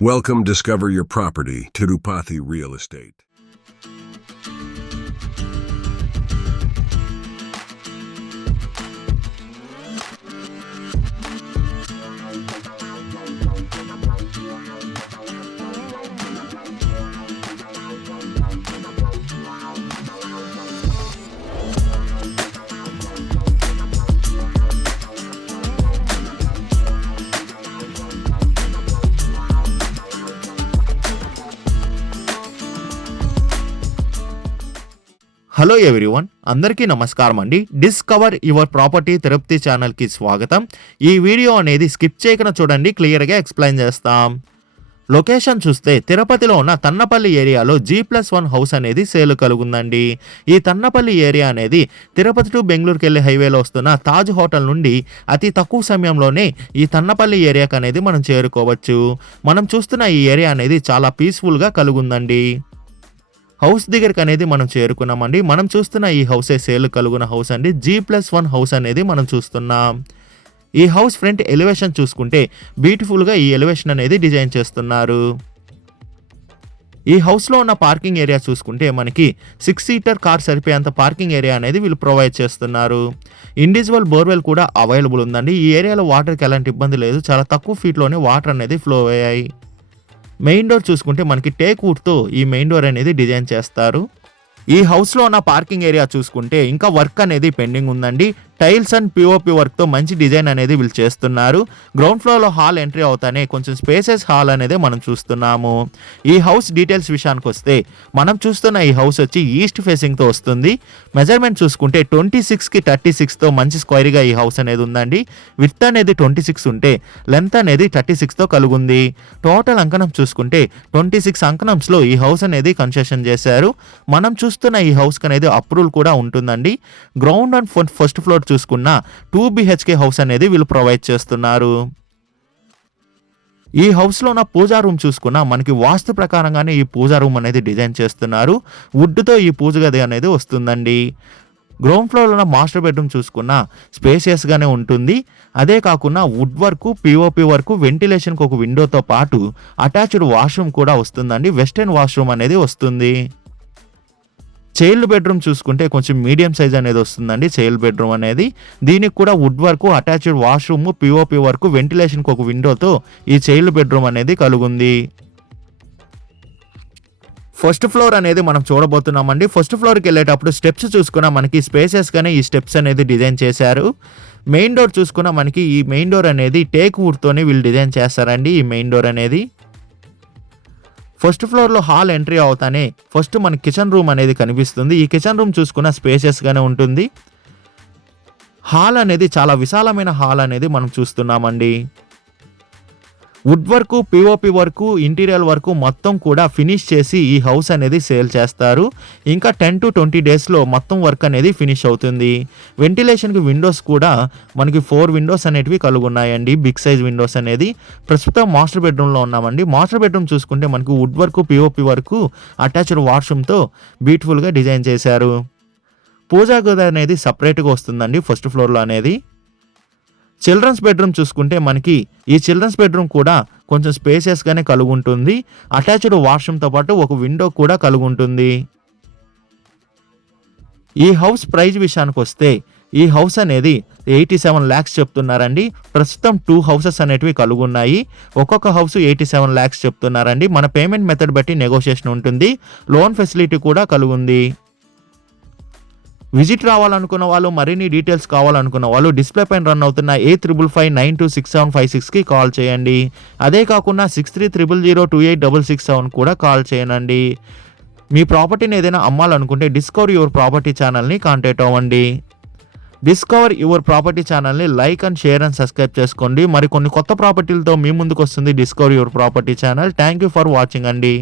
Welcome, discover your property, Tirupati Real Estate. Hello everyone, అందరికీ నమస్కారం అండి. డిస్కవర్ యువర్ ప్రాపర్టీ తిరుపతి ఛానల్కి స్వాగతం. ఈ వీడియో అనేది స్కిప్ చేయకుండా చూడండి, క్లియర్గా ఎక్స్ప్లెయిన్ చేస్తాం. లొకేషన్ చూస్తే తిరుపతిలో ఉన్న తన్నపల్లి ఏరియాలో G+1 హౌస్ అనేది సేల్ కలుగుందండి. ఈ తన్నపల్లి ఏరియా అనేది తిరుపతి టు బెంగళూరుకి వెళ్ళే హైవేలో వస్తున్న తాజ్ హోటల్ నుండి అతి తక్కువ సమయంలోనే ఈ తన్నపల్లి ఏరియాకి అనేది మనం చేరుకోవచ్చు. మనం చూస్తున్న ఈ ఏరియా అనేది చాలా పీస్ఫుల్గా కలుగుందండి. హౌస్ దగ్గరికి అనేది మనం చేరుకున్నామండి. మనం చూస్తున్న ఈ హౌసే సేల్ కలుగున్న హౌస్ అండి. G+1 హౌస్ అనేది మనం చూస్తున్నాం. ఈ హౌస్ ఫ్రంట్ ఎలివేషన్ చూసుకుంటే బ్యూటిఫుల్గా ఈ ఎలివేషన్ అనేది డిజైన్ చేస్తున్నారు. ఈ హౌస్లో ఉన్న పార్కింగ్ ఏరియా చూసుకుంటే మనకి 6 సీటర్ కార్ సరిపోయేంత పార్కింగ్ ఏరియా అనేది వీళ్ళు ప్రొవైడ్ చేస్తున్నారు. ఇండివిజువల్ బోర్వెల్ కూడా అవైలబుల్ ఉందండి. ఈ ఏరియాలో వాటర్కి ఎలాంటి ఇబ్బంది లేదు, చాలా తక్కువ ఫీట్లోనే వాటర్ అనేది ఫ్లో అయ్యాయి. మెయిన్ డోర్ చూసుకుంటే మనకి టేక్ వుడ్తో ఈ మెయిన్ డోర్ అనేది డిజైన్ చేస్తారు. ఈ హౌస్లో ఉన్న పార్కింగ్ ఏరియా చూసుకుంటే ఇంకా వర్క్ అనేది పెండింగ్ ఉందండి. టైల్స్ అండ్ పిఓపి వర్క్తో మంచి డిజైన్ అనేది వీళ్ళు చేస్తున్నారు. గ్రౌండ్ ఫ్లోర్లో హాల్ ఎంట్రీ అవుతానే కొంచెం స్పేసెస్ హాల్ అనేది మనం చూస్తున్నాము. ఈ హౌస్ డీటెయిల్స్ విషయానికి వస్తే మనం చూస్తున్న ఈ హౌస్ వచ్చి ఈస్ట్ ఫేసింగ్తో వస్తుంది. మెజర్మెంట్ చూసుకుంటే 26కి 36తో మంచి స్క్వైర్గా ఈ హౌస్ అనేది ఉందండి. విడ్త్ అనేది 26 ఉంటే లెంత్ అనేది 36తో కలుగుంది. టోటల్ అంకణం చూసుకుంటే 26 అంకణంస్లో ఈ హౌస్ అనేది కన్స్ట్రక్షన్ చేశారు. మనం చూస్తున్న ఈ హౌస్కి అనేది అప్రూవల్ కూడా ఉంటుందండి. గ్రౌండ్ అండ్ ఫస్ట్ ఫ్లోర్ చూసుకున్న 2 BHK హౌస్ అనేది వీళ్ళు ప్రొవైడ్ చేస్తున్నారు. ఈ హౌస్లో ఉన్న పూజా రూమ్ చూసుకున్నా మనకి వాస్తు ప్రకారంగానే ఈ పూజా రూమ్ అనేది డిజైన్ చేస్తున్నారు. వుడ్తో ఈ పూజ గది అనేది వస్తుందండి. గ్రౌండ్ ఫ్లోర్లో ఉన్న మాస్టర్ బెడ్రూమ్ చూసుకున్నా స్పేసియస్గానే ఉంటుంది. అదే కాకుండా వుడ్ వర్క్, పిఓపి వర్క్, వెంటిలేషన్కి ఒక విండోతో పాటు అటాచ్డ్ వాష్రూమ్ కూడా వస్తుందండి. వెస్టర్న్ వాష్రూమ్ అనేది వస్తుంది. చైల్డ్ బెడ్రూమ్ చూసుకుంటే కొంచెం మీడియం సైజ్ అనేది వస్తుందండి. చైల్డ్ బెడ్రూమ్ అనేది దీనికి కూడా wood work, attached washroom, POP work, వెంటిలేషన్కి ఒక విండోతో ఈ చైల్డ్ బెడ్రూమ్ అనేది కలుగుంది. ఫస్ట్ ఫ్లోర్ అనేది మనం చూడబోతున్నామండి. ఫస్ట్ ఫ్లోర్కి వెళ్ళేటప్పుడు స్టెప్స్ చూసుకున్నా మనకి స్పేసెస్గానే ఈ స్టెప్స్ అనేది డిజైన్ చేశారు. మెయిన్ డోర్ చూసుకున్నా మనకి ఈ మెయిన్ డోర్ అనేది టేక్ వుడ్తోనే వీళ్ళు డిజైన్ చేస్తారండి. ఈ మెయిన్ డోర్ అనేది ఫస్ట్ ఫ్లోర్లో హాల్ ఎంట్రీ అవుతానే ఫస్ట్ మనకి కిచెన్ రూమ్ అనేది కనిపిస్తుంది. ఈ కిచెన్ రూమ్ చూసుకున్న స్పేసెస్గానే ఉంటుంది. హాల్ అనేది చాలా విశాలమైన హాల్ అనేది మనం చూస్తున్నామండి. Wood work, POP work, interior work మొత్తం కూడా ఫినిష్ చేసి ఈ హౌస్ అనేది సేల్ చేస్తారు. ఇంకా 10 to 20 డేస్లో మొత్తం వర్క్ అనేది ఫినిష్ అవుతుంది. వెంటిలేషన్కి విండోస్ కూడా మనకి 4 విండోస్ అనేటివి కలుగున్నాయండి. బిగ్ సైజ్ విండోస్ అనేది. ప్రస్తుతం మాస్టర్ బెడ్రూమ్లో ఉన్నామండి. మాస్టర్ బెడ్రూమ్ చూసుకుంటే మనకి wood work, POP work, attached వాష్రూమ్తో బ్యూటిఫుల్గా డిజైన్ చేశారు. పూజా గది అనేది సపరేట్గా వస్తుందండి ఫస్ట్ ఫ్లోర్లో అనేది. చిల్డ్రన్స్ బెడ్రూమ్ చూసుకుంటే మనకి ఈ చిల్డ్రన్స్ బెడ్రూమ్ కూడా కొంచెం స్పేసియస్గానే కలుగుంటుంది. అటాచ్డ్ వాష్రూమ్తో పాటు ఒక విండో కూడా కలుగుంటుంది. ఈ హౌస్ ప్రైస్ విషయానికి వస్తే ఈ హౌస్ అనేది 87 lakhs చెప్తున్నారండి. ప్రస్తుతం 2 houses అనేటివి కలుగున్నాయి. ఒక్కొక్క హౌస్ 87 lakhs చెప్తున్నారండి. మన పేమెంట్ మెథడ్ బట్టి నెగోషియేషన్ ఉంటుంది. లోన్ ఫెసిలిటీ కూడా కలుగుంది. విజిట్ రావాలనుకున్న వాళ్ళు, మరిన్ని డీటెయిల్స్ కావాలనుకున్న వాళ్ళు డిస్ప్లే పైన రన్ అవుతున్న 8555926756కి కాల్ చేయండి. అదే కాకుండా 6300028667 కూడా కాల్ చేయండి. మీ ప్రాపర్టీని ఏదైనా అమ్మాలనుకుంటే డిస్కవర్ యువర్ ప్రాపర్టీ ఛానల్ని కాంటాక్ట్ అవ్వండి. డిస్కవర్ యువర్ ప్రాపర్టీ ఛానల్ని like and share and subscribe చేసుకోండి. మరి కొన్ని కొత్త ప్రాపర్టీలతో మీ ముందుకు వస్తుంది discover your property channel. Thank you for watching అండి.